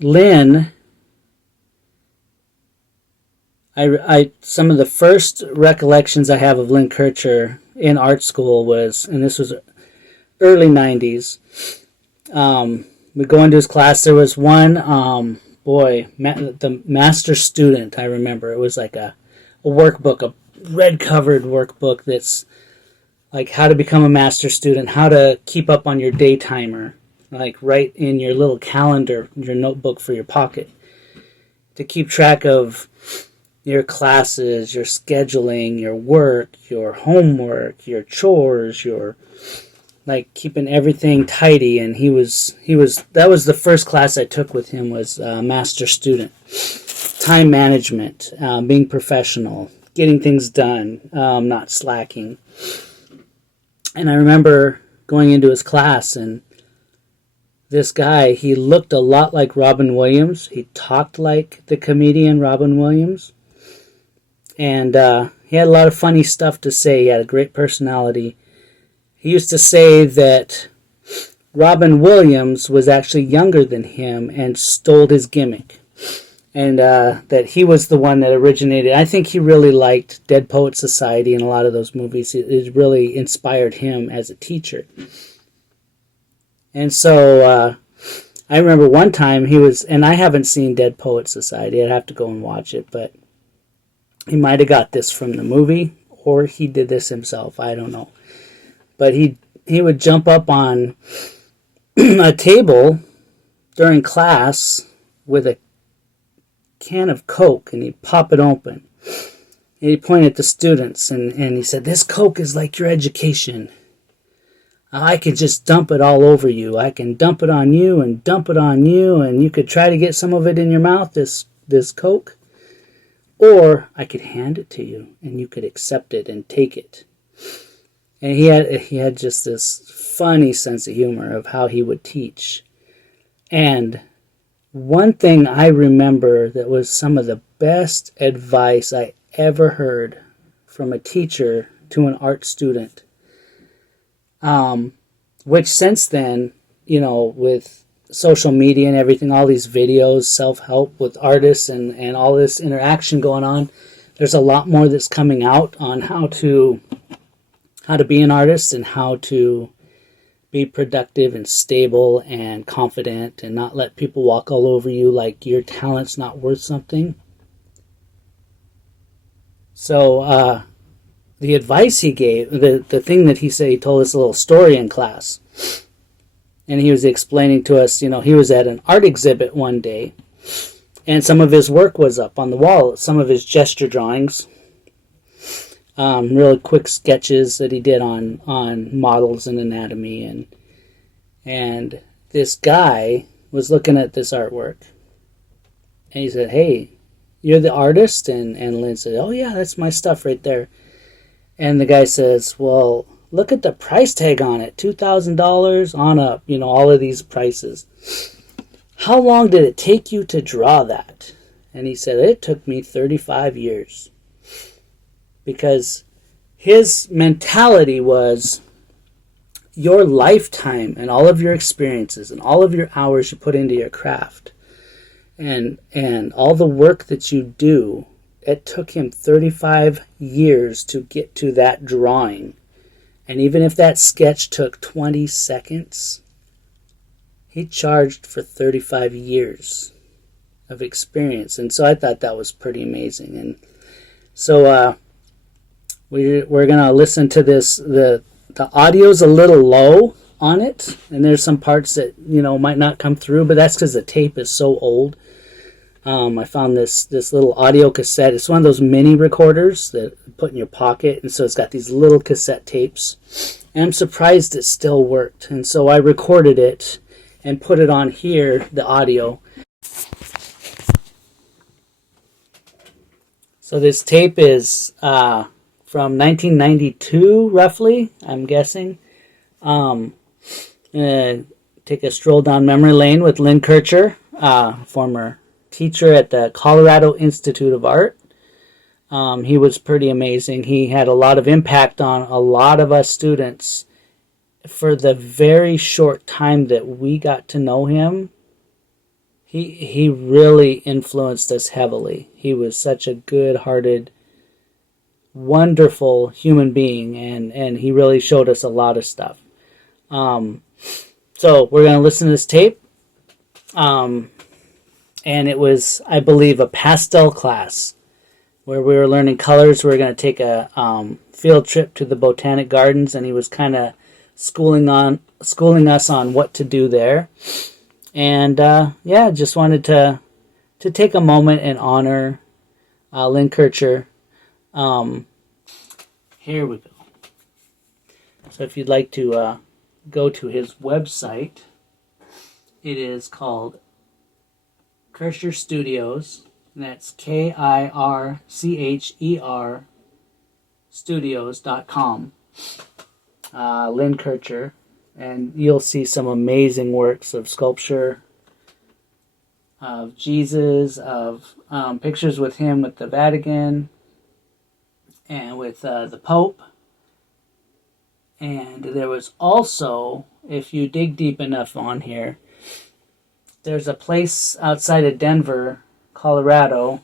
Lynn, I some of the first recollections I have of Lynn Kircher in art school was, and this was early 90s. We go into his class. There was one, the master student, I remember. It was like a workbook, a red-covered workbook that's like how to become a master student, how to keep up on your day timer, like right in your little calendar, your notebook for your pocket, to keep track of your classes, your scheduling, your work, your homework, your chores, your like keeping everything tidy. And that was the first class I took with him, was master student, time management, being professional, getting things done, not slacking. And I remember going into his class, and this guy, he looked a lot like Robin Williams. He talked like the comedian Robin Williams. And he had a lot of funny stuff to say. He had a great personality. He used to say that Robin Williams was actually younger than him and stole his gimmick. And that he was the one that originated. I think he really liked Dead Poets Society and a lot of those movies. It really inspired him as a teacher. And so I remember one time he was, and I haven't seen Dead Poets Society. I'd have to go and watch it, but he might have got this from the movie, or he did this himself. I don't know. But he would jump up on a table during class with a can of Coke, and he'd pop it open. And he'd point at the students, and he said, "This Coke is like your education. I could just dump it all over you. I can dump it on you and dump it on you, and you could try to get some of it in your mouth, this Coke. Or I could hand it to you, and you could accept it and take it." And he had just this funny sense of humor of how he would teach. And one thing I remember that was some of the best advice I ever heard from a teacher to an art student, which since then, with social media and everything, all these videos, self-help with artists and all this interaction going on, there's a lot more that's coming out on how to be an artist and how to be productive and stable and confident and not let people walk all over you like your talent's not worth something. So the advice he gave, the thing that he said, he told us a little story in class. And he was explaining to us, he was at an art exhibit one day, and some of his work was up on the wall, some of his gesture drawings, really quick sketches that he did on models and anatomy. And this guy was looking at this artwork, and he said, "Hey, you're the artist?" And Lynn said, "Oh yeah, that's my stuff right there." And the guy says, "Well, look at the price tag on it, $2,000 on up, all of these prices. How long did it take you to draw that?" And he said, "It took me 35 years. Because his mentality was your lifetime and all of your experiences and all of your hours you put into your craft and all the work that you do, it took him 35 years to get to that drawing. And even if that sketch took 20 seconds, he charged for 35 years of experience." And so I thought that was pretty amazing. And so we're going to listen to this. The audio's a little low on it, and there's some parts that, might not come through, but that's because the tape is so old. I found this little audio cassette. It's one of those mini recorders that you put in your pocket, and so it's got these little cassette tapes. And I'm surprised it still worked. And so I recorded it and put it on here, the audio. So this tape is from 1992, roughly, I'm guessing. Take a stroll down memory lane with Lynn Kircher, former teacher at the Colorado Institute of Art. He was pretty amazing. He had a lot of impact on a lot of us students. For the very short time that we got to know him, he really influenced us heavily. He was such a good-hearted, wonderful human being, and he really showed us a lot of stuff. So we're going to listen to this tape. And it was, I believe, a pastel class where we were learning colors. We were going to take a field trip to the Botanic Gardens, and he was kind of schooling us on what to do there. And just wanted to take a moment and honor Lynn Kircher. Here we go. So if you'd like to go to his website, it is called Kircher Studios, and that's KIRCHER Studios.com. Lynn Kircher, and you'll see some amazing works of sculpture of Jesus, of pictures with him with the Vatican and with the Pope. And there was also, if you dig deep enough on here, there's a place outside of Denver, Colorado.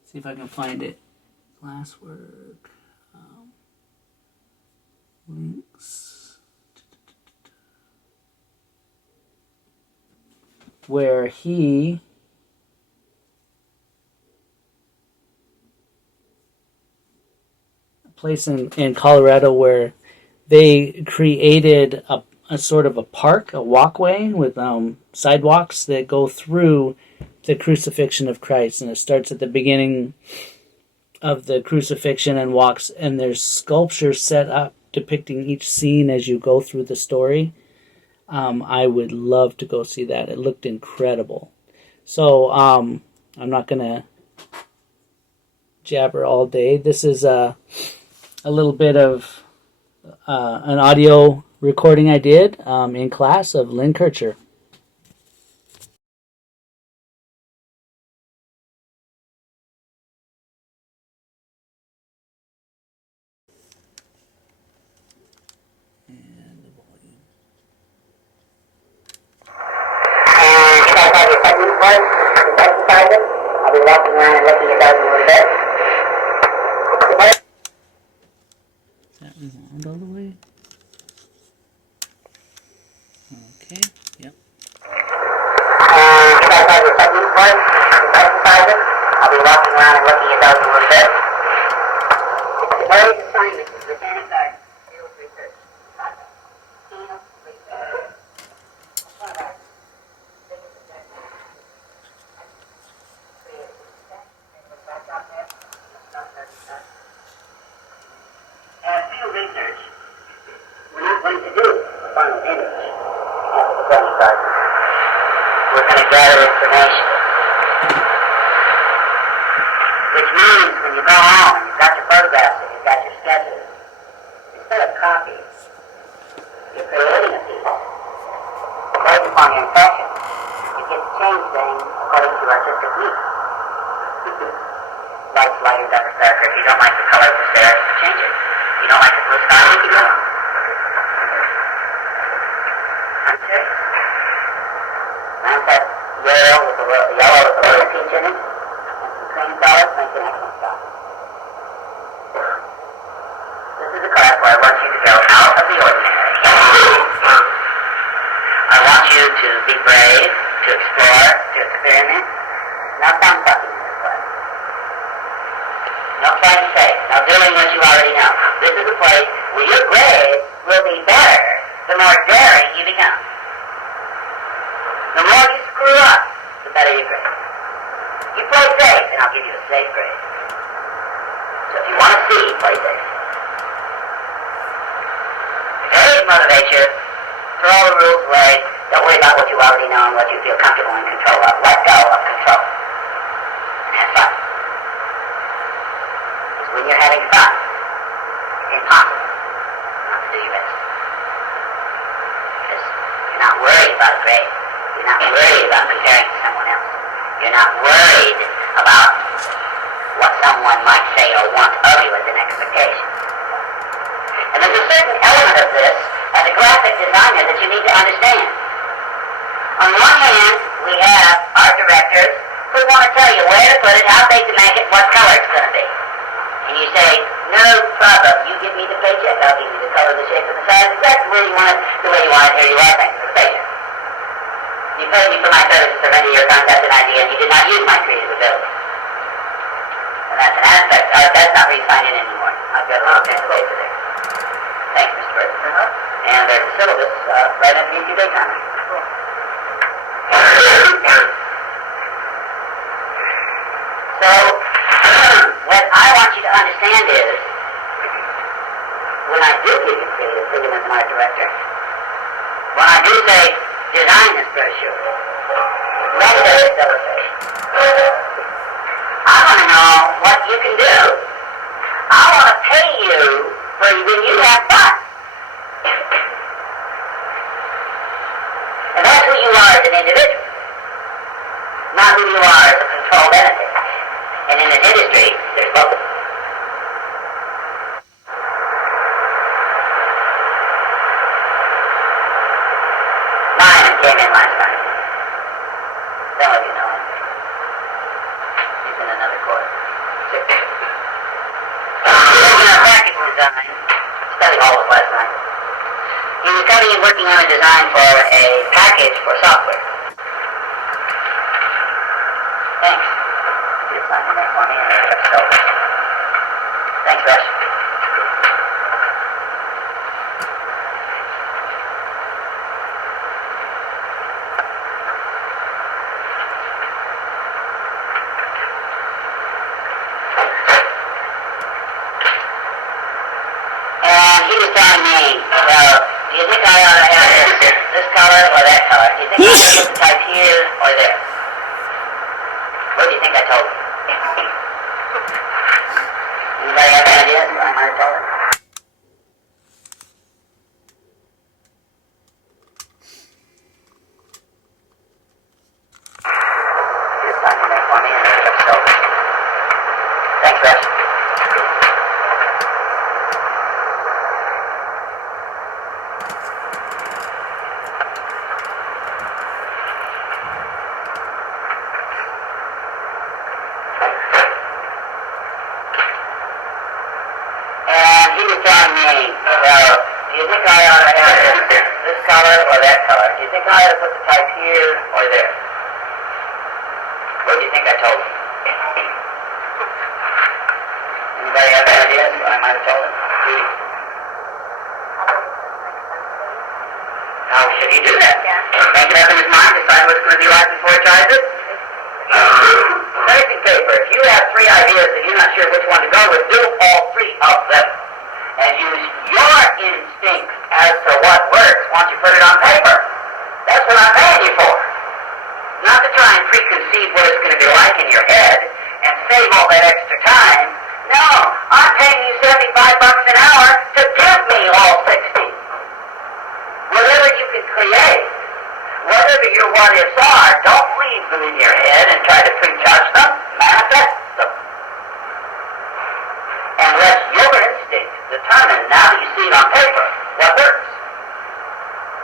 Let's see if I can find it. Last work. Links. Where he a place in Colorado where they created a sort of a park, a walkway with sidewalks that go through the crucifixion of Christ, and it starts at the beginning of the crucifixion and walks, and there's sculptures set up depicting each scene as you go through the story. I would love to go see that. It looked incredible. So I'm not gonna jabber all day. This is a little bit of an audio recording I did in class of Lynn Kircher. And the volume. And you guys have your segment part, exercises. I'll be walking around and looking at those in a little bit. Is that rewound all the way? Okay, yep. And you guys have your segment part, exercises. I'll be walking around and looking at those in a little bit. Today's assignment is Botanic Garden Field Research. Field Research. One of our biggest objectives is create and look back out there. As field research, we're not going to do a final image of the Botanic Garden. We're going to gather information. Which means when you go home and you've got your photographs and you've got your sketches, instead of copies, you're creating a piece based upon your impression. You get to change things according to artistic needs. Lights, lighting, darker, darker. If you don't like the color of the stairs, change it. If you don't like the blue sky, you can do it. Okay. That's that yellow with the little peach in it. Cream color makes an excellent style. This is a class where I want you to go out of the ordinary. I want you to be brave, to explore, to experiment. No thumb sucking in this class. No trying to say, no doing what you already know. This is a place where your grades will be better the more daring you become. The more you screw up, the better your grade. You play safe, and I'll give you a safe grade. So if you want to see, play safe. If anything motivates you, throw all the rules away. Don't worry about what you already know and what you feel comfortable in control of. Let go of control. And have fun. Because when you're having fun, it's impossible not to do your best. Because you're not worried about a grade. You're not worried about comparing to someone else. You're not worried about what someone might say or want of you as an expectation. And there's a certain element of this as a graphic designer that you need to understand. On one hand, we have the way you want it, here you are, thanks for the patient. You paid me for my service to surrender your concept and idea, and you did not use my creative ability. And that's an aspect, that's not where you sign in anymore. I've got a little pen to paper there. Thanks, Mr. Burton. And there's a syllabus right underneath your daytime. So, what I want you to understand is, when I do give you creative freedom as an art director, when I do say, design this brochure, render this illustration, I want to know what you can do. I want to pay you for when you have fun. And that's who you are as an individual, not who you are as a controlled entity. And in this industry, there's both. Lyman came in last night. Some of you know him. He's in another course. Working on practical design. Studied all of last night. He was coming and working on a design for a package for software. Thanks. You're signing that for me and that's so. Thanks, Rush. And he was telling me, well, do you think I ought to have this color or that color? Do you think I ought to put the type here or there? What do you think I told him? Anybody have any ideas what I might have told him? You're signing that for me and that's so. Thanks, Rush. He was telling me, well, do you think I ought to have this color or that color? Do you think I ought to put the type here or there? What do you think I told him? Anybody have any ideas what I might have told him? How should he do that? Make it up in his mind, decide what it's going to be like before he tries it? Tracing paper. If you have three ideas and you're not sure which one to go with, do all three of them. And use your instinct as to what works once you put it on paper. That's what I'm paying you for. Not to try and preconceive what it's going to be like in your head and save all that extra time. No, I'm paying you $75 an hour to give me all 60. Whatever you can create, whatever your what-ifs are, don't leave them in your head and try to prejudge them. Manifest them. And let your instinct determine, now that you see it on paper, what works.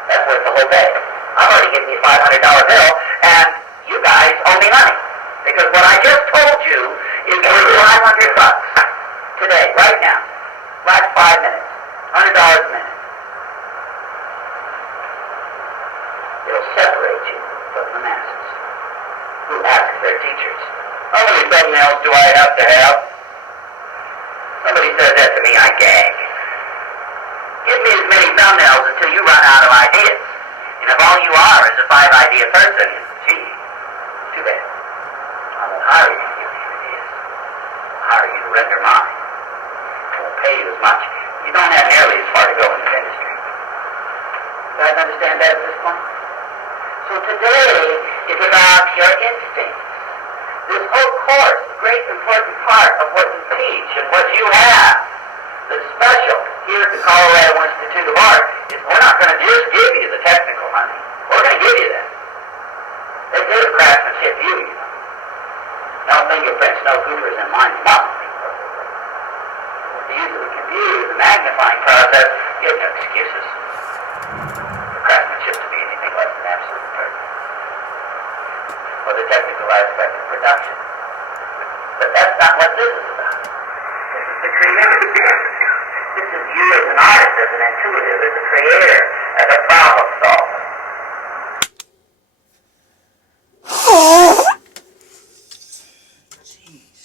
That's worth the whole day. I've already given you a $500 bill, and you guys owe me money. Because what I just told you is worth $500 today, right now. Last 5 minutes. $100 a minute. It'll separate you from the masses who ask their teachers, how many thumbnails do I have to have? Somebody says that to me, I gag. Give me as many thumbnails until you run out of ideas. And if all you are is a 5-idea person, gee, too bad. I won't hire you to give me ideas. I'll hire you to render mine. I won't pay you as much. You don't have nearly as far to go in this industry. You guys understand that at this point? So today is about your instincts. This whole course, the great important part of what you teach and what you have, the special here at the Colorado Institute of Art, is we're not going to just give you the technical money. We're going to give you that. They do craftsmanship view, you know. No fingerprints, no goofers, and lines must be perfect. With the use of the computer, the magnifying process, you have no excuses for craftsmanship to be anything less than absolute perfect. Or the technical aspect of production. But that's not what this is about. This is the creative. This is you as an artist, as an intuitive, as a creator, as a problem solver. Jeez.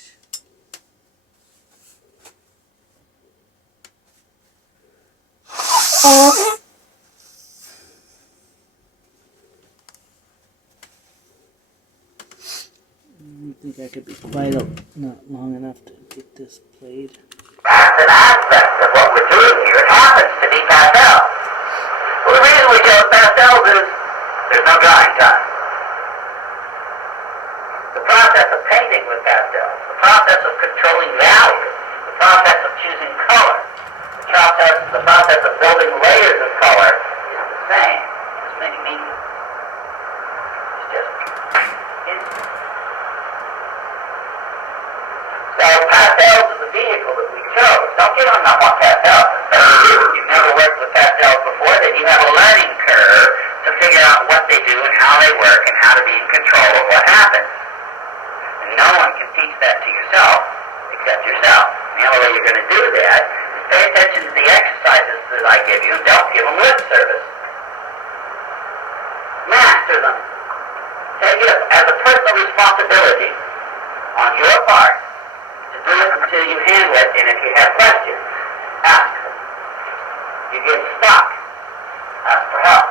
I don't think I could be quiet not long enough to get this played. That's an aspect of what we're doing here. It happens to be pastels. Well, the reason we chose pastels is there's no drying time. The process of painting with pastels, the process of controlling value, the process of choosing color, the process of building layers of color is the same as many media. It's just instant. So pastels is the vehicle that we chose. Don't get hung up on pastels. You've never worked with pastels before, then you have a learning curve to figure out what they do and how they work and how to be in control of what happens. And no one can teach that to yourself except yourself. The only way you're going to do that is pay attention to the exercises that I give you. Don't give them lip service. Master them. Take it as a personal responsibility on your part to do it until you handle it, and if you have questions, ask them. You get stuck, ask for help.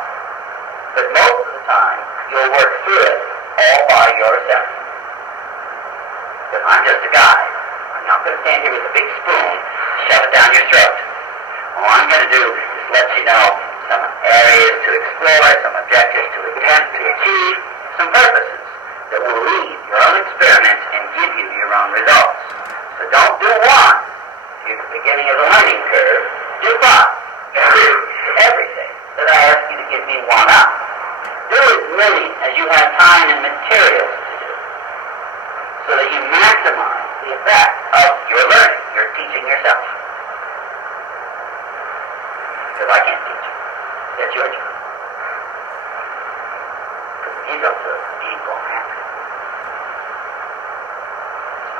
But most of the time, you'll work through it all by yourself. Because I'm just a guy. I'm not going to stand here with a big spoon and shove it down your throat. All I'm going to do is let you know some areas to explore, some objectives to attempt to achieve, some purposes that will lead your own experiments and give you your own results. So don't do one. If you're at the beginning of the learning curve, do five. Everything that I ask you to give me one up. Do as many as you have time and materials to do, so that you maximize the effect of your learning. You're teaching yourself. Because I can't teach you. That's your job. Because the results of it ain't going to happen.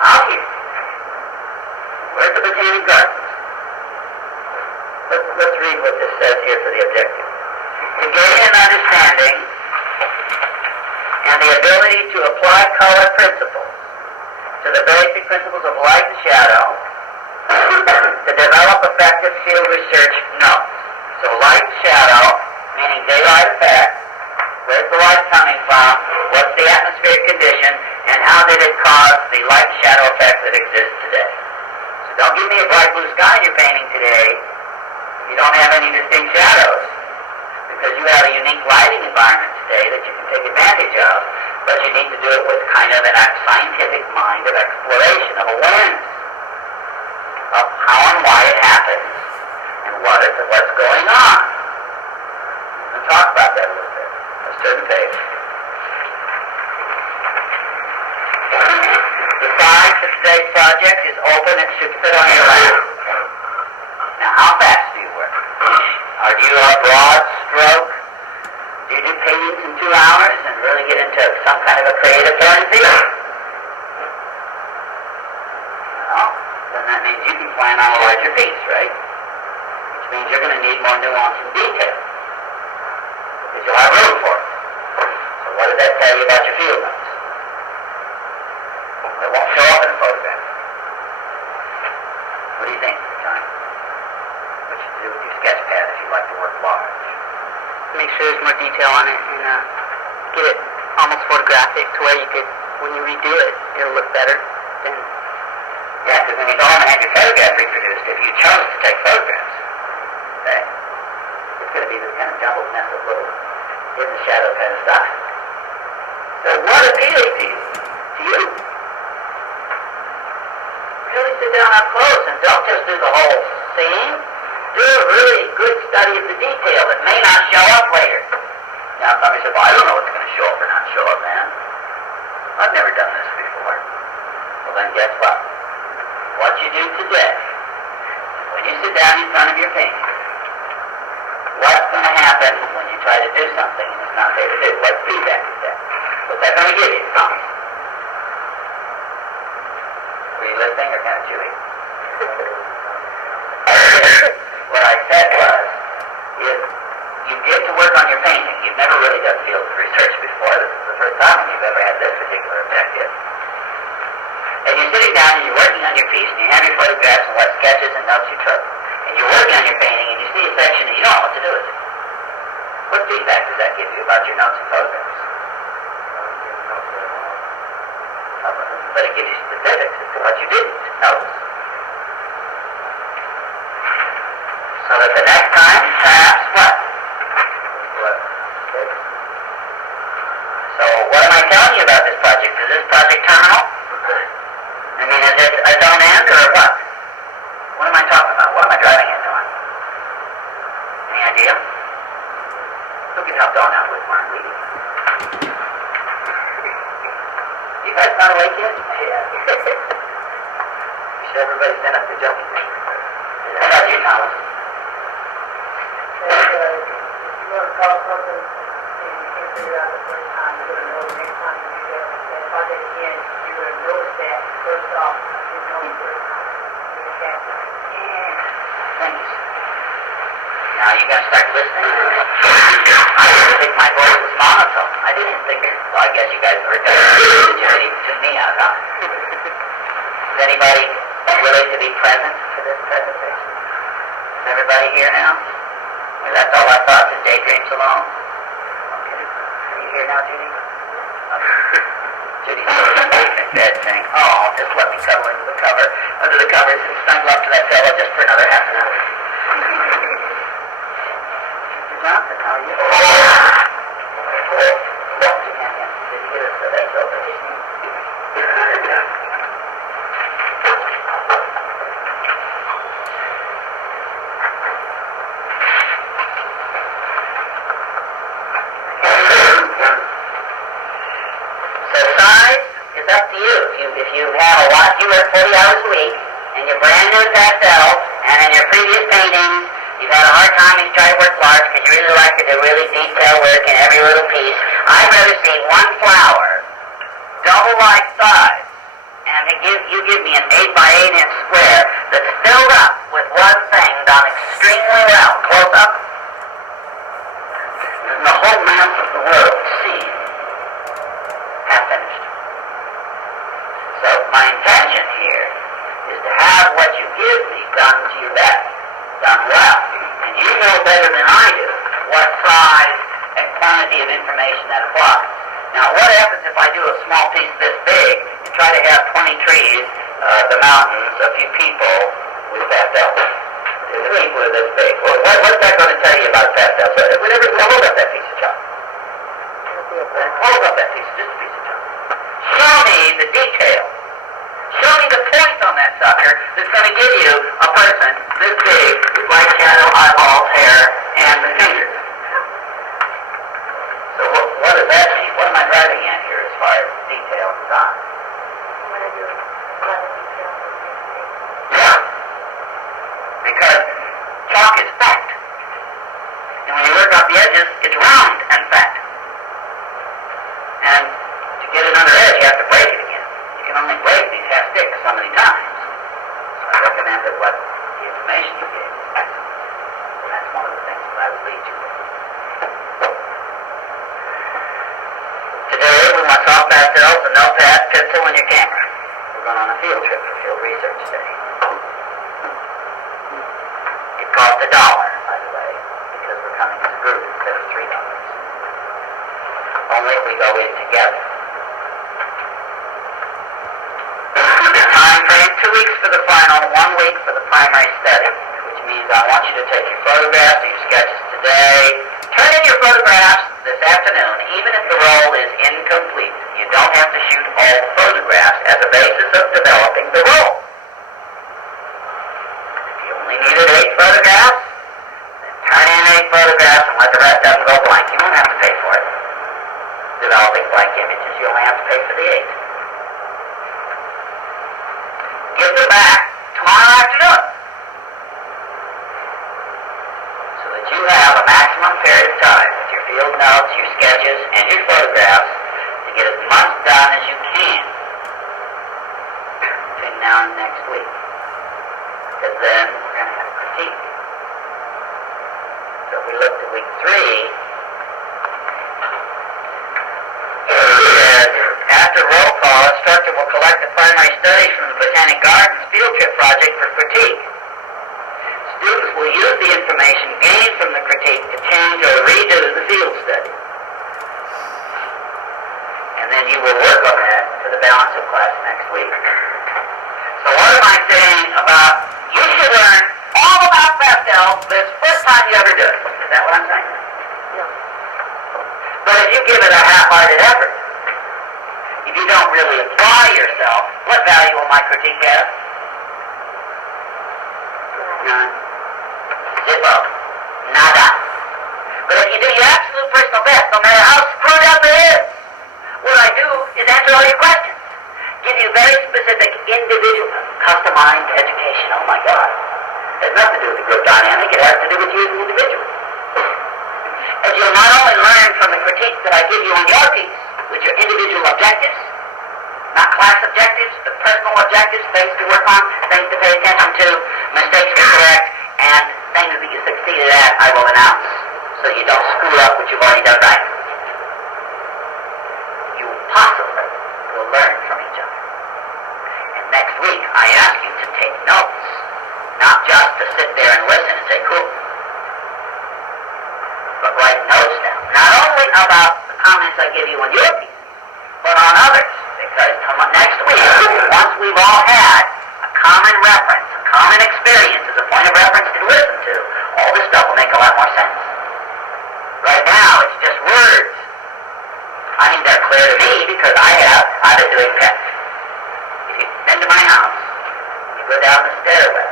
Out here, we're at the Botanic Gardens. Let's read what this says here for the objective. To gain an understanding and the ability to apply color principles to the basic principles of light and shadow, to develop effective field research notes. So light and shadow, meaning daylight effect, where's the light coming from, what's the atmospheric condition, and how did it cause the light and shadow effect that exists today. So don't give me a bright blue sky in your painting today. You don't have any distinct shadows, because you have a unique lighting environment today that you can take advantage of, but you need to do it with kind of a scientific mind of exploration, of awareness of how and why it happens, and what's going on. We'll talk about that a little bit. Let's turn the page. The size for today's project is open and should fit on your lap. Now, how fast do you work? Or do you have broad stroke? Do you do paintings in 2 hours and really get into some kind of a creative frenzy? Well, then that means you can plan on a larger piece, right? Which means you're going to need more nuance and detail. Because you'll have room for it. So what does that tell you about your field notes? It won't show up in a photograph. What do you think, John? What you do with your sketch pad if you like to work large? Make sure there's more detail on it and get it almost photographic to where you could, when you redo it, it'll look better. Then, yeah, because when you go home and have your photograph reproduced, if you chose to take photographs, okay, it's going to be this kind of jumbled mess of little hidden shadow kind of stuff. So what appeals to you? Really sit down up close and don't just do the whole scene. Do a really good study of the detail that may not show up later. Now, somebody said, well, I don't know what's going to show up or not show up, man. I've never done this before. Well, then guess what? What you do today, when you sit down in front of your painting, what's going to happen when you try to do something and it's not there to do? What feedback is that? What's that going to give you? Comments? Were you listening or kind of chewing? What I said was, if you get your painting. You've never really done field research before. This is the first time you've ever had this particular objective. And you're sitting down and you're working on your piece, and you have your photographs and what sketches and notes you took. And you're working on your painting, and you see a section and you don't know what to do with it. What feedback does that give you about your notes and photographs? But it gives you specifics as to what you didn't notice. So that the next time, perhaps, what? So what am I telling you about this project? Is this project terminal? I mean, is it a don't end or what? What am I talking about? What am I driving into on? Any idea? Who can help Dawn out with when I'm leaving? You guys not awake yet? Yeah. Should everybody's been up to jumping thing. How about you, Thomas? If you want to call something and you can't figure it out the first time, you're going to know the next time you do that project again, you're going to notice that first off, you didn't know the first time. You're going to catch it. Yeah. Thanks. Now you got to start listening. I didn't think my voice was monotone. I didn't think it. Well, I guess you guys heard that. You didn't even tune me out, huh? Is anybody willing to be present for this presentation? Is everybody here now? We left all our thoughts and daydreams alone. Okay. Are you here now, Judy? Okay. Judy's in bed saying, "Oh, just let me cuddle under the covers and snuggle up to that pillow just for another half an hour." Jonathan, how are you? Did you get us the vase open? So size is up to you. If you have a lot, you work 40 hours a week, and you're brand new pastels, and in your previous paintings, you've had a hard time and you try to work large because you really like to do really detailed work in every little piece. I'd rather see one flower, double life size, and you give me an 8 by 8 inch square that's filled up with one thing done extremely well, close up, and the whole map of the world seen, half finished. So my intention here is to have what you give me done to your best, done well. And you know better than I do what size and quantity of information that applies. Now, what happens if I do a small piece this big and try to have 20 trees, the mountains, a few people with pastels? The people are this big. Well, what's that going to tell you about pastels? Hold up that piece of chalk. Hold up that piece, just a piece of chalk. Show me the detail. Show me the point on that sucker that's going to give you a person this big with light shadow, eyeballs, hair, and the fingers. So what does that mean? What am I driving at here as far as detail and size? Yeah. Because chalk is fat. And when you work off the edges, it's round and fat. And to get it under edge, you have to break it again. You can only break these half sticks so many times. So I recommend that what the information you gave is excellent. And that's one of the things that I would lead you with. Today we want soft pastels, a notepad, pencil, and your camera. We're going on a field trip for field research today. It cost $1, by the way, because we're coming as a group instead of $3. Only if we go in together. Time frame, 2 weeks for the final, 1 week for the primary study, which means I want you to take your photographs or your sketches today. Turn in your photographs this afternoon, even if the roll is incomplete. You don't have to shoot all the photographs as a basis of developing the roll. If you only needed 8 photographs, then turn in 8 photographs and let the rest of them go blank. You won't have to pay for it. Developing blank images, you only have to pay for the 8. Get them back tomorrow afternoon so that you have a maximum period of time with your field notes, your sketches, and your photographs to get as much done as you can between now and next week. Because then we're going to have a critique. So if we look to week 3, instructor will collect the primary studies from the Botanic Gardens field trip project for critique. Students will use the information gained from the critique to change or redo the field study. And then you will work on that for the balance of class next week. So what am I saying about, you should learn all about pastels this first time you ever do it. Is that what I'm saying? Yeah. But if you give it a half-hearted effort, if you don't really apply yourself, what value will my critique have? None. Zippo. Nada. But if you do your absolute personal best, no matter how screwed up it is, what I do is answer all your questions. Give you very specific, individual, customized education. Oh my God. It has nothing to do with the group dynamic. It has to do with you as an individual. As you'll not only learn from the critiques that I give you on your piece, with your individual objectives, not class objectives, but personal objectives, things to work on, things to pay attention to, mistakes to correct, and things that you succeeded at, I will announce, so you don't screw up what you've already done right. You possibly will learn from each other. And next week, I ask you to take notes, not just to sit there and listen and say, cool, but write notes down. Not only about the comments I give you on your piece, but on others. Because next week, once we've all had a common reference, a common experience as a point of reference to listen to, all this stuff will make a lot more sense. Right now, it's just words. I mean, they're clear to me because I've been doing pets. If you've been to my house, you go down the stairway,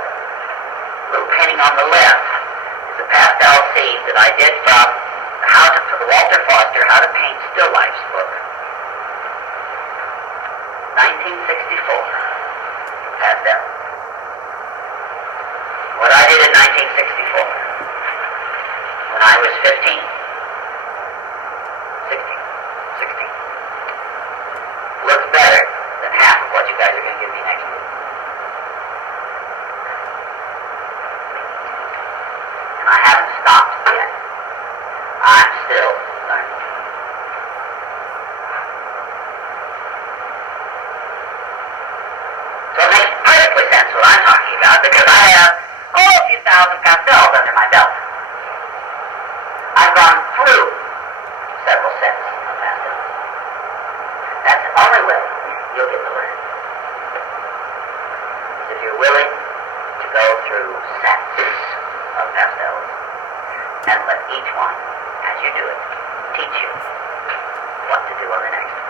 little painting on the left is a pastel scene that I did from the Walter Foster How to Paint Still Lifes book. 1964. Pastel. What I did in 1964, when I was 15, 16, looks better than half of what you guys are going to give me next week. And I haven't stopped yet. I'm still learning. So it makes perfectly sense what I'm talking about because I have a few thousand pastels under my belt. I've gone through several sets of pastels. That's the only way you'll get to learn. Is if you're willing to go through sets of pastels and let each one, as you do it, teach you what to do on the next one.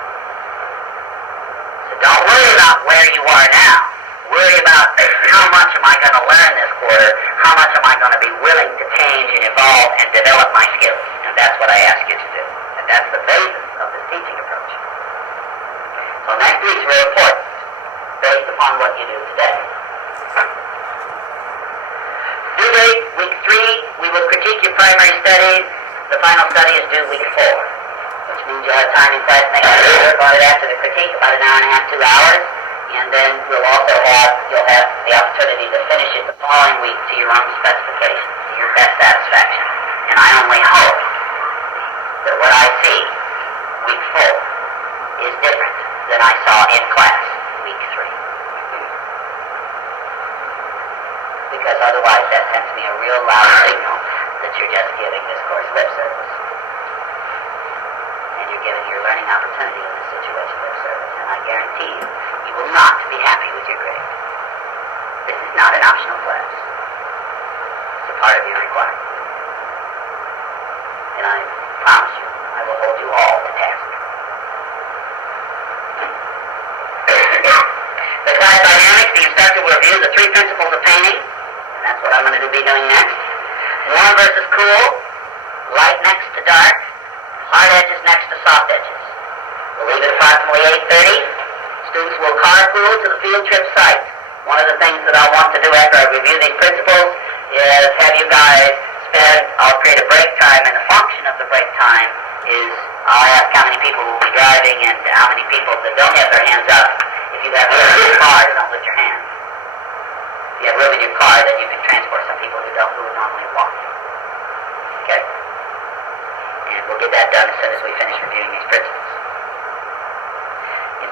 So don't worry about where you are now. Worry about how much am I going to learn this quarter, how much am I going to be willing to change and evolve and develop my skills. And that's what I ask you to do. And that's the basis of this teaching approach. So next week's real important, based upon what you do today. Due date, week 3, we will critique your primary studies. The final study is due week 4, which means you'll have time in class next week to work on it after the critique, about an hour and a half, 2 hours. And then you'll have the opportunity to finish it the following week to your own specifications, to your best satisfaction. And I only hope that what I see week 4 is different than I saw in class week 3. Because otherwise that sends me a real loud signal that you're just giving this course lip service. And you're giving your learning opportunity in this situation lip service. And I guarantee you, you will not be happy with your grade. This is not an optional class. It's a part of your requirement. And I promise you, I will hold you all to task. The class dynamics, the instructor will review the 3 principles of painting. And that's what I'm going to be doing next. Warm versus cool, light next to dark, hard edges next to soft edges. We'll leave it approximately 8:30. Students will carpool to the field trip site. One of the things that I want to do after I review these principles is have you guys I'll create a break time, and the function of the break time is I'll ask how many people will be driving and how many people that don't have their hands up. If you have room in your car, don't lift your hands. If you have room in your car, then you can transport some people who would normally walk. Okay? And we'll get that done as soon as we finish reviewing these principles.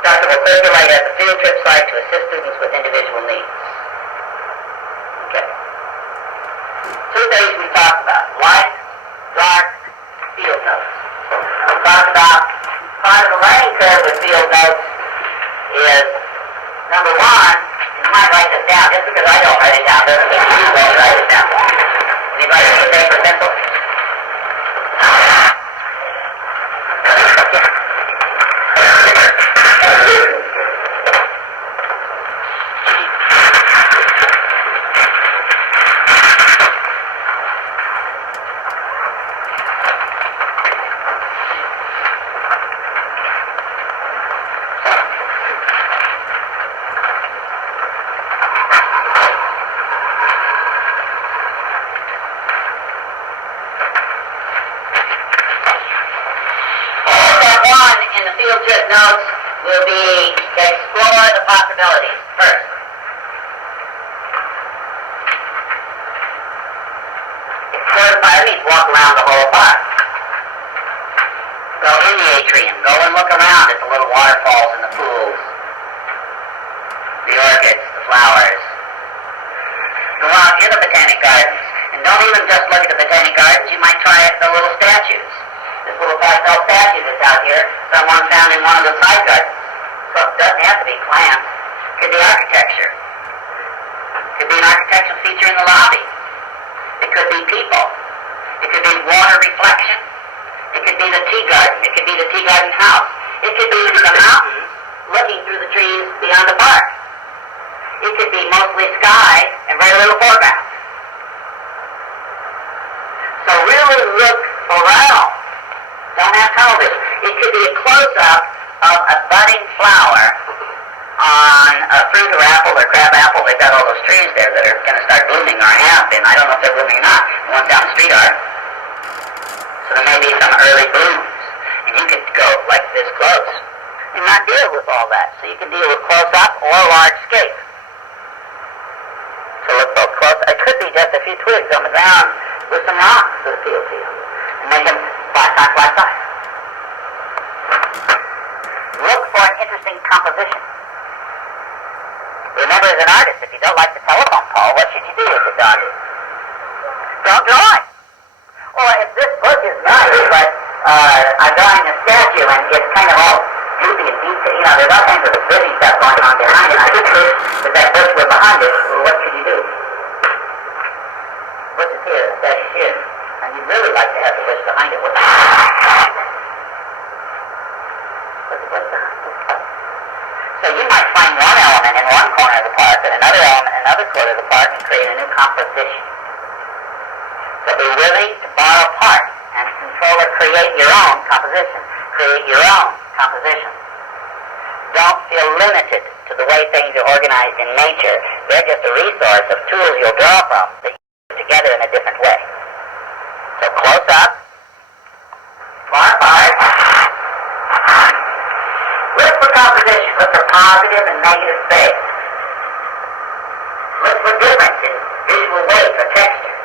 Doctor will circulate at the field trip site to assist students with individual needs. Okay. Two things we talked about. Light, dark, field notes. We talked about part of the learning curve with field notes is, number one, you might write this down. Just because I don't write it down doesn't mean you won't write it down. Anybody have a paper pencil? Notes will be to explore the possibilities first. Explore the possibilities, walk around the whole park. Go in the atrium, go and look around at the little waterfalls and the pools, the orchids, the flowers. Go out in the botanic gardens, and don't even just look at the botanic gardens, you might try the little statues. This little pastel statue that's out here, someone found in one of the side gardens. So it doesn't have to be plants. It could be architecture. It could be an architectural feature in the lobby. It could be people. It could be water reflection. It could be the tea garden. It could be the tea garden house. It could be the mountains looking through the trees beyond the park. It could be mostly sky and very little foreground. So really look around. Don't have television. It could be a close-up of a budding flower on a fruit or apple or crab apple. They've got all those trees there that are going to start blooming or have been. I don't know if they're blooming or not. The ones down the street are. So there may be some early blooms. And you could go like this close and not deal with all that. So you can deal with close-up or large scape. So look both close. It could be just a few twigs on the ground with some rocks that appeal to you. And make them flat side. Look for an interesting composition. Remember, as an artist, if you don't like the telephone pole, what should you do with it, Don? Don't draw it. Or if this book is nice, but I'm drawing a statue and it's kind of all goofy and detailed, you know, there's all kinds of busy stuff going on behind it. I could wish that that bush were behind it. Well, what should you do? Bush is here, the statue here. And you'd really like to have the bush behind it. What's the bush behind it? So you might find one element in one corner of the park and another element in another corner of the park and create a new composition. So be willing to borrow part and control or create your own composition. Create your own composition. Don't feel limited to the way things are organized in nature. They're just a resource of tools you'll draw from that you put together in a different way. So close up, far apart. Look for composition. Look for positive and negative space. Look for difference in visual weight or texture.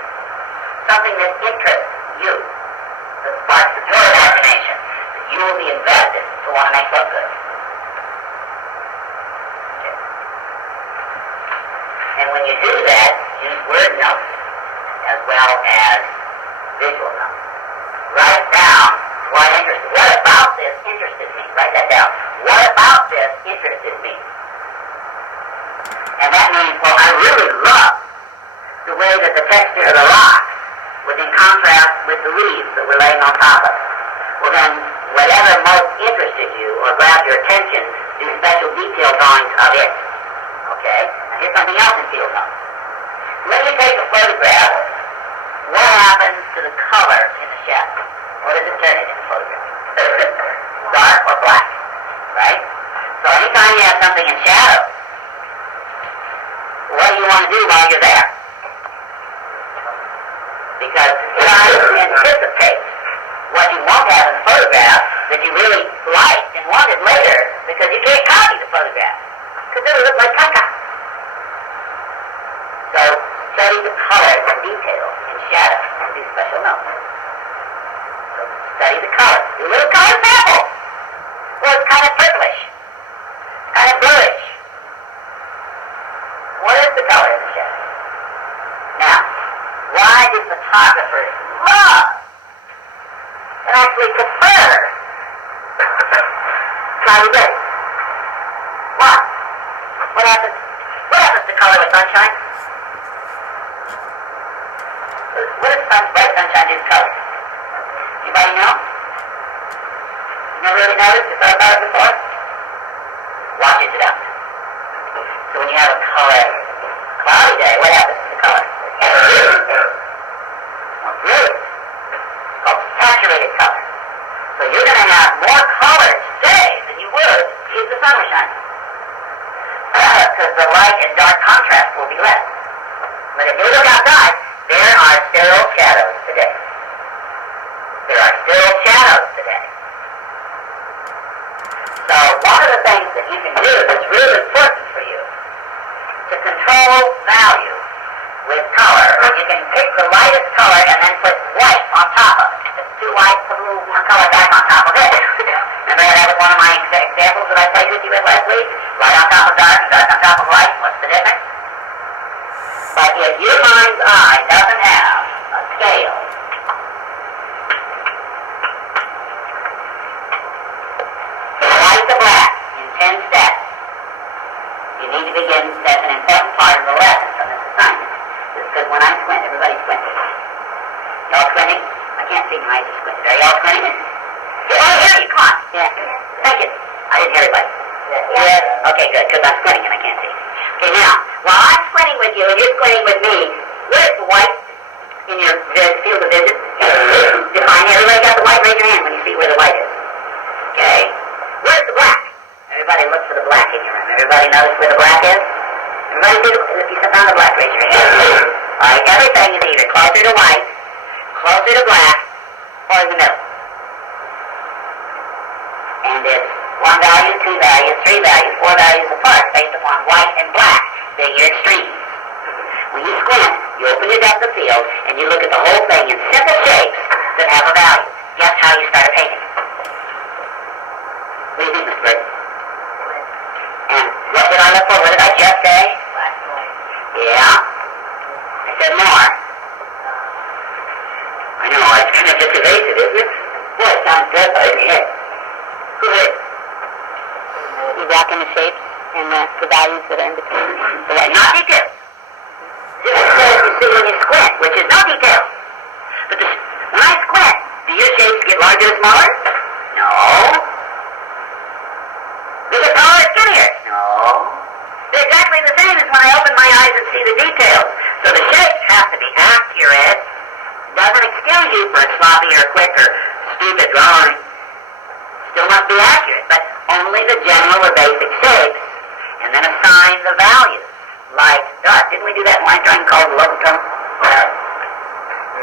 Something that interests you, that sparks your imagination, that you will be invested to want to make look good. Okay. And when you do that, use word notes as well as visual notes. Write down what interested. What about this interested me? Write that down. What about this interested me? And that means, well, I really love the way that the texture of the rock was in contrast with the leaves that were laying on top of it. Well then, whatever most interested you or grabbed your attention, do special detail drawings of it. Okay? Now here's something else in field notes. When you take a photograph, what happens to the color in the shadow? What does it turn it in the photograph? Dark or black? Right? So anytime you have something in shadow, what do you want to do while you're there? Because trying to anticipate what you won't have in the photograph that you really liked and wanted later, because you can't copy the photograph. Because it'll look like caca. So study the colors and details in shadow and do special notes. So study the colors. Do a little color sample. Well, it's kind of purplish. Are you ready? What? What happens? What happens to color with sunshine? What does bright sunshine do to color? Anybody know? You never really noticed? You thought about it before? Watches it out. So when you have a color cloudy day, what happens to the color? Well, really? It's called saturated color. So you're going to have more color today than you would if the sun was shining. Because the light and dark contrast will be less. But if you look outside, there are still shadows today. There are still shadows today. So one of the things that you can do that's really important for you to control value with color, you can pick the lightest color and then put white on top of it. If it's too white, put a little more color back on top of it. Remember that was one of my examples that I played with you with last week? Light on top of dark and dark on top of light. What's the difference? But if your mind's eye doesn't have a scale, white to black in 10 steps, you need to begin, that's an important part of the lesson from this assignment. Because when I squint, everybody's squinting. Y'all squinting? I can't see, my eyes are squinted. Are y'all squinting? Oh, I hear you, come on. Yeah. Thank you. I didn't hear everybody. Yeah. Okay, good, because I'm squinting and I can't see. Okay, now, while I'm squinting with you and you're squinting with me, where's the white in your field of vision? Define. Everybody got the white? Raise your hand when you see where the white is. Okay. Where's the black? Everybody look for the black in your room. Everybody notice where the black is? Everybody see if you found the black, raise your hand. Alright, everything is either closer to white, closer to black, or in the middle. And it's 1 value, 2 values, 3 values, 4 values apart based upon white and black being your extremes. When you squint, you open your depth of field and you look at the whole thing in simple shapes that have a value. Guess how you start a painting? What do you think, Mr. Bird? And what did I look for? What did I just say? Yeah. I said more. I know, it's kind of just evasive, isn't it? Boy, it sounds good, but I didn't hear it. Go ahead. You walk in the shapes and the values that are in between. So what? Not details. This is what you see when you squint, which is no details. But when I squint, do your shapes get larger or smaller? No. Do they get taller or skinnier? No. They're exactly the same as when I open my eyes and see the details. So the shapes have to be accurate. Doesn't excuse you for sloppy or quick or stupid drawing. Still must be accurate, but only the general or basic shapes, and then assign the values. Light, dark. Didn't we do that in line drawing called love tone?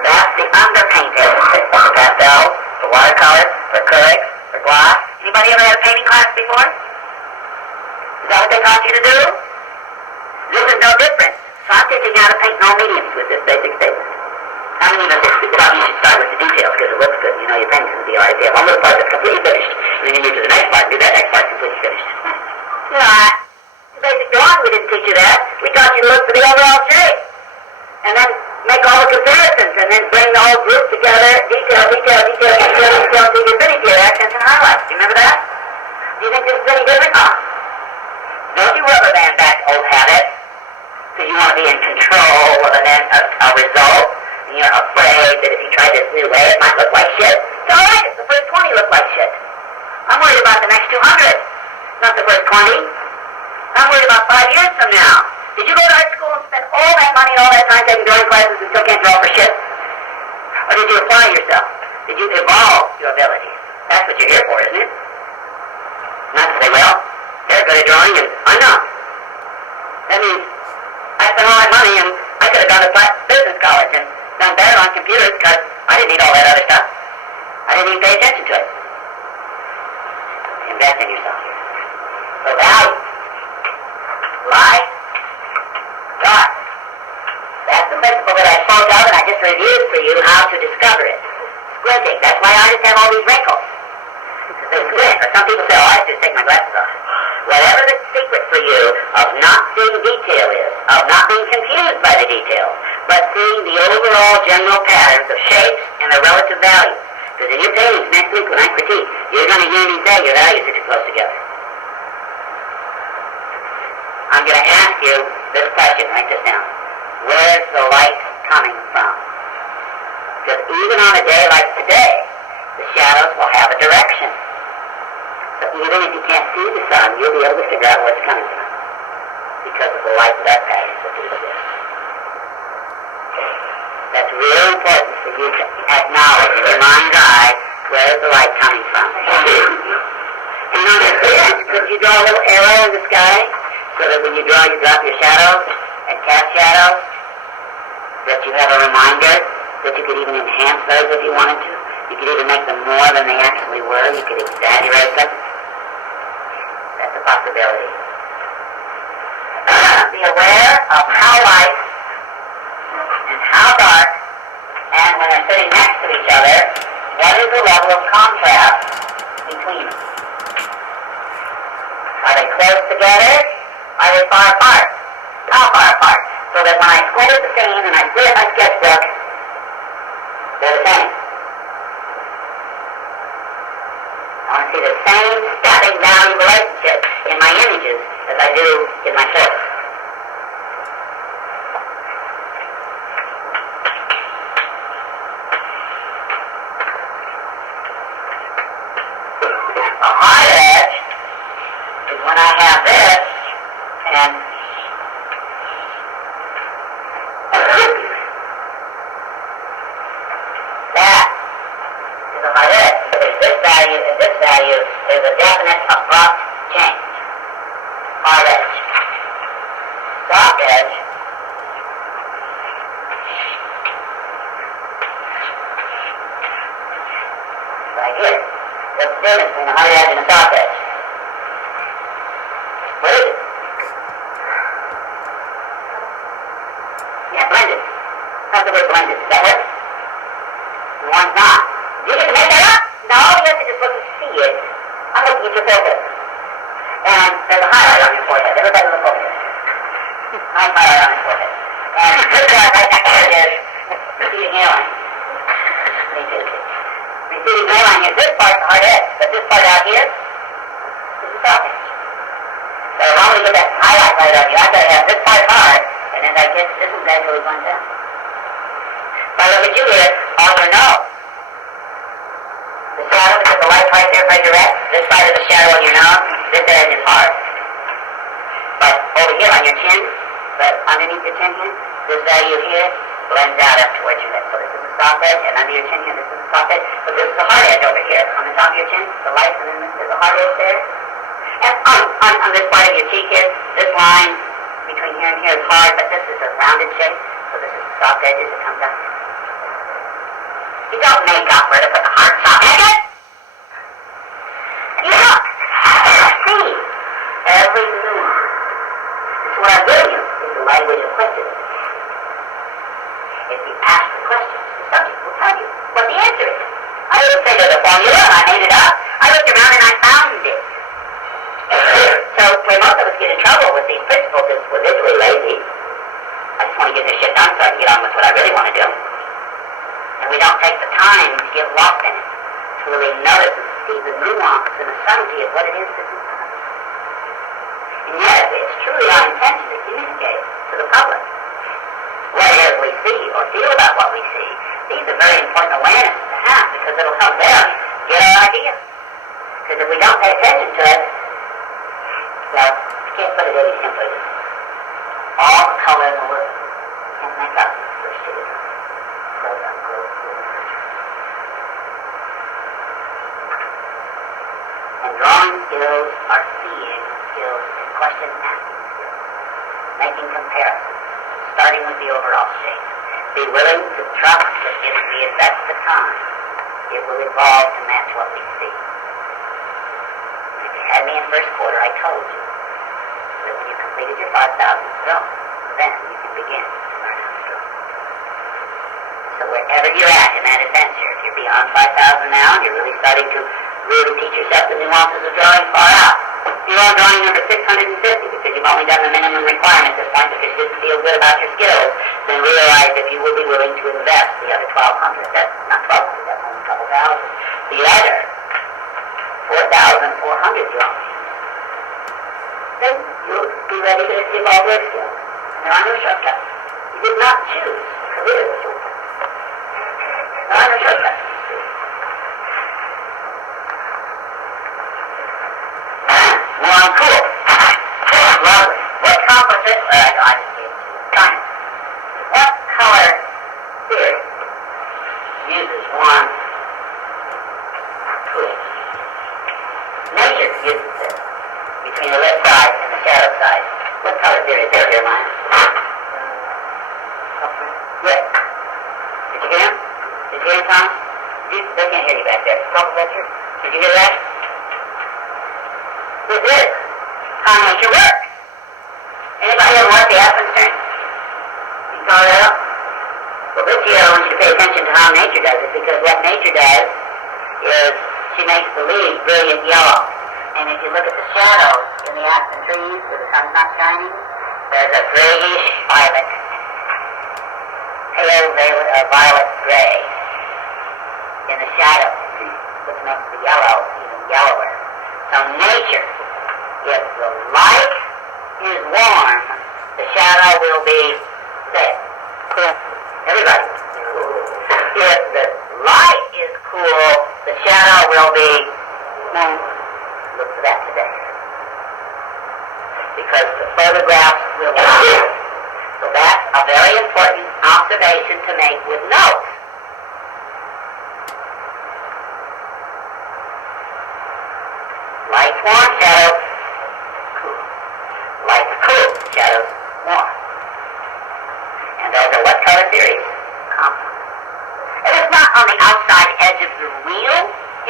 That's the underpainted. For pastels, for watercolors, for acrylics, for gloss. Anybody ever had a painting class before? Is that what they taught you to do? This is no different. So I'm teaching you how to paint in all mediums with this basic statement. How many of us thought you should start with the details because it looks good? You know your painting's going to be alright. You have one little part that's completely finished. And then you move to the next part and do that next part completely finished. What? Basic drawing, we didn't teach you that. We taught you to look for the overall shape. And then make all the comparisons. And then bring the whole group together. Detail, detail, detail, detail, detail, until you finish your accents and highlights. Do you remember that? Do you think this is any different? Don't you rubber band back old habits. Because you want to be in control of a result. And you're afraid that if you try this new way, it might look like shit. It's alright if the first 20 look like shit. I'm worried about the next 200, not the first 20. I'm worried about 5 years from now. Did you go to art school and spend all that money and all that time taking drawing classes and still can't draw for shit? Or did you apply yourself? Did you evolve your ability? That's what you're here for, isn't it? Not to say, well, they're good at drawing and I'm not. That means I spent all that money and I could have gone to business college and done better on computers because I didn't need all that other stuff. I didn't even pay attention to it. Invest in yourself here. So value. Light. Dark. That's the principle that I spoke of and I just reviewed for you how to discover it. Squinting. That's why artists have all these wrinkles. Because they squint. Or some people say, oh, I just take my glasses off. Whatever the secret for you of not seeing detail is, of not being confused by the details, but seeing the overall general patterns of shapes and their relative values. Because in your paintings next week when I critique, you're going to hear me say your values are too close together. I'm going to ask you this question. Write this down. Where's the light coming from? Because even on a day like today, the shadows will have a direction. So even if you can't see the sun, you'll be able to figure out where it's coming from because of the light that passes through this. That's really important for you to acknowledge in your mind's eye where is the light coming from. And on this bench, could you draw a little arrow in the sky so that when you draw, you drop your shadows and cast shadows? That you have a reminder that you could even enhance those if you wanted to. You could even make them more than they actually were. You could exaggerate them. That's a possibility. Be aware of how light and how dark, and when they're sitting next to each other, what is the level of contrast between them? Are they close together? Are they far apart? How far apart? So that when I squint at the scene and I squint at my sketchbook, they're the same. I want to see the same static value relationship in my images as I do in my photos. A hard edge is when I have this and that is a hard edge. Because this value and this value is a definite abrupt change. Hard edge. Soft edge right here. What's the difference between a hard edge and a soft edge? What is it? Yeah, blended. How's the word blended? Does that work? One's not. You get to make that up? No, you have to just look and see it. I'm looking at your forehead. And there's a highlight on your forehead. Everybody look over here. Nice highlight on your forehead. And this part right next to it is receding hairline. Receding hairline here. This part's the hard edge, but this part out here is the soft edge. So if I want to get that highlight right on you, I've got to have this part hard, and as I get this one gradually going down. If I look at you here, all you know. The shadow, because the light's right there, right direct. This side of the shadow on your nose, this edge is hard. But over here on your chin, but underneath your chin here, this value here blends out up towards your lip. So this is the soft edge, and under your chin here, this is the soft edge. But this is the hard edge over here. On the top of your chin, the light, and then there's a hard edge there. And on this part of your cheek here, this line between here and here is hard, but this is a rounded shape. So this is the soft edge as it comes up. You don't make up where to put the hard soft edges. You look. See. Every move. This is what I will use, is the language of questions. If you ask the questions, the subject will tell you what the answer is. I didn't say there's a formula and I made it up. I looked around and I found it. So where most of us get in trouble with these principles is we're visually lazy. I just want to get this shit done so I can get on with what I really want to do. And we don't take the time to get lost in it, to really notice and see the nuance and the subtlety of what it is that's in front of us. And yet, it's truly our intention to communicate to the public what it is we see or feel about what we see. These are very important awarenesses to have because it'll help them get our idea. Because if we don't pay attention to it, well, I can't put it any simply. All the color in the world can't make up for shit. Quote unquote. And drawing skills are seeing skills and question asking skills. Making comparisons, starting with the overall shape. Be willing to trust that if we invest the time, it will evolve to match what we see. If you had me in first quarter, I told you that when you completed your 5,000th zone, then you can begin to learn how to draw. So wherever you're at in that adventure, if you're beyond 5,000 now, and you're really starting to really teach yourself the nuances of drawing far out. If you're on drawing number 650 because you've only done the minimum requirement at this point because you didn't feel good about your skills, then realize if you will be willing to invest the other 1,200, that's not 1,200, that's only a couple thousand, the other 4,400 drawings. then you'll be ready to evolve your skills. There are no shortcuts. You did not choose career with shortcuts. There are no shortcuts. Well, cool. Lovely. What composite? I just gave it to you. Science. What color theory uses one tool? Nature uses this between the lit side and the shadow side. What color theory is there, Jeremiah? Yes. Did you hear him? Did you hear him, Tom? They can't hear you back there. Complementary. Did you hear that? This is how nature works. Anybody ever watch the Aspen thing? You call it out? Well, this year I want you to pay attention to how nature does it, because what nature does is she makes the leaves brilliant yellow. And if you look at the shadows in the aspen trees where the sun's not shining, there's a grayish violet, pale violet gray in the shadows, which makes the yellow even yellower. So nature, if the light is warm, the shadow will be there. Cool. Everybody. If the light is cool, the shadow will be warm. Look for that today. Because the photographs will be. So that's a very important observation to make with notes. Light's warm, shadows cool. Light's cool, shadows warm. And those are what color theories? Compound. And it's not on the outside edge of the wheel.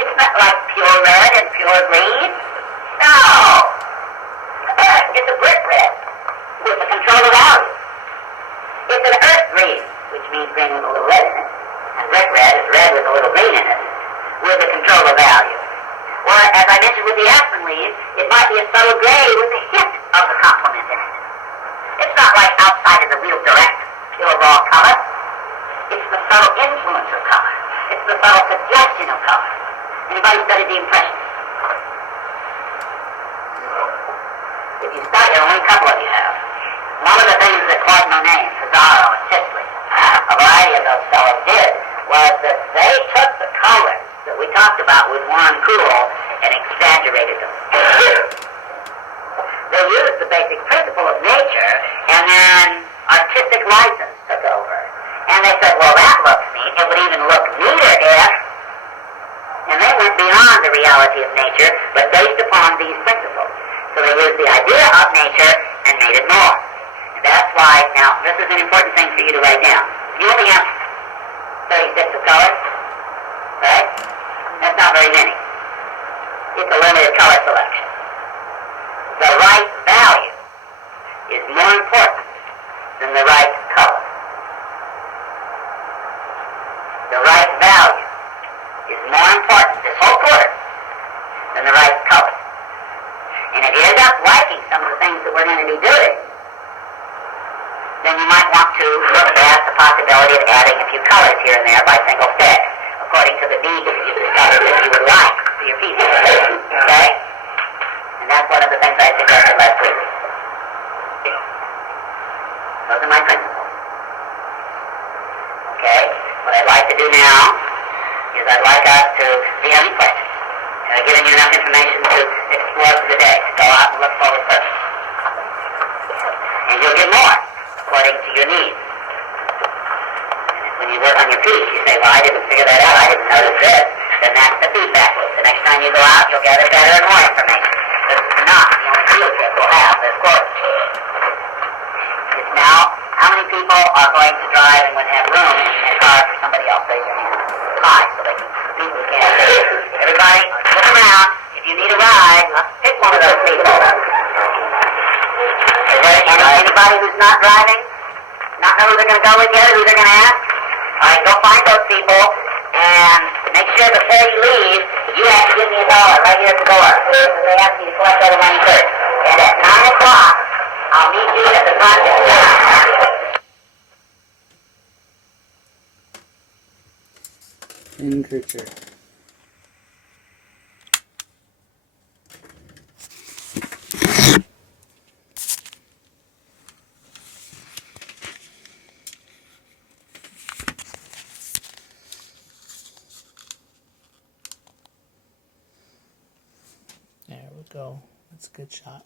It's not like pure red and pure green. No! It's a brick red with a controller value. It's an earth green, which means green with a little red in it. And brick red is red with a little green in it, with a controller value. Or, as I mentioned with the aspen leaves, it might be a subtle gray with a hint of the complement in it. It's not like outside of the wheel direct, pure raw color. It's the subtle influence of color. It's the subtle suggestion of color. Anybody studied the impressions? If you study, only a couple of you have. One of the things that Claude Monet, Pizarro, and Sisley, a variety of those fellows did, was that they took the colors that we talked about with warm and cool and exaggerated them. They used the basic principle of nature, and then artistic license took over. And they said, well, that looks neat. It would even look neater if... And they went beyond the reality of nature, but based upon these principles. So they used the idea of nature and made it more. And that's why, now, this is an important thing for you to write down. You only have 36 of colors, right? That's not very many. It's a limited color selection. The right value is more important than the right color. The right value is more important, this whole quarter, than the right color. And if you end up liking some of the things that we're going to be doing, then you might want to look at the possibility of adding a few colors here and there by single stick, according to the needs that you discovered that you would like for your pieces. Okay? And that's one of the things I suggested last week. Those are my principles. Okay? What I'd like to do now is I'd like us to, do you have any questions? Have I given you enough information to explore for the day, to go out and look forward first? And you'll get more, according to your needs. And when you work on your piece, you say, well, I didn't figure that out, I didn't notice this. Then that's the feedback loop. The next time you go out, you'll gather better and more information. This is not the only field trip we'll have this quarter. It's now, how many people are going to drive and would have room in their car for somebody else? Raise your hand. High, so they can see who can. Everybody, look around. If you need a ride, pick one of those people. Is there anybody who's not driving? Not know who they're going to go with yet, who they're going to ask? All right, go find those people, and make sure before you leave, you have to give me $1 right here at the door. They ask you to collect all the money first. And at 9 o'clock, I'll meet you at the front door. In Kircher. we go. That's a good shot.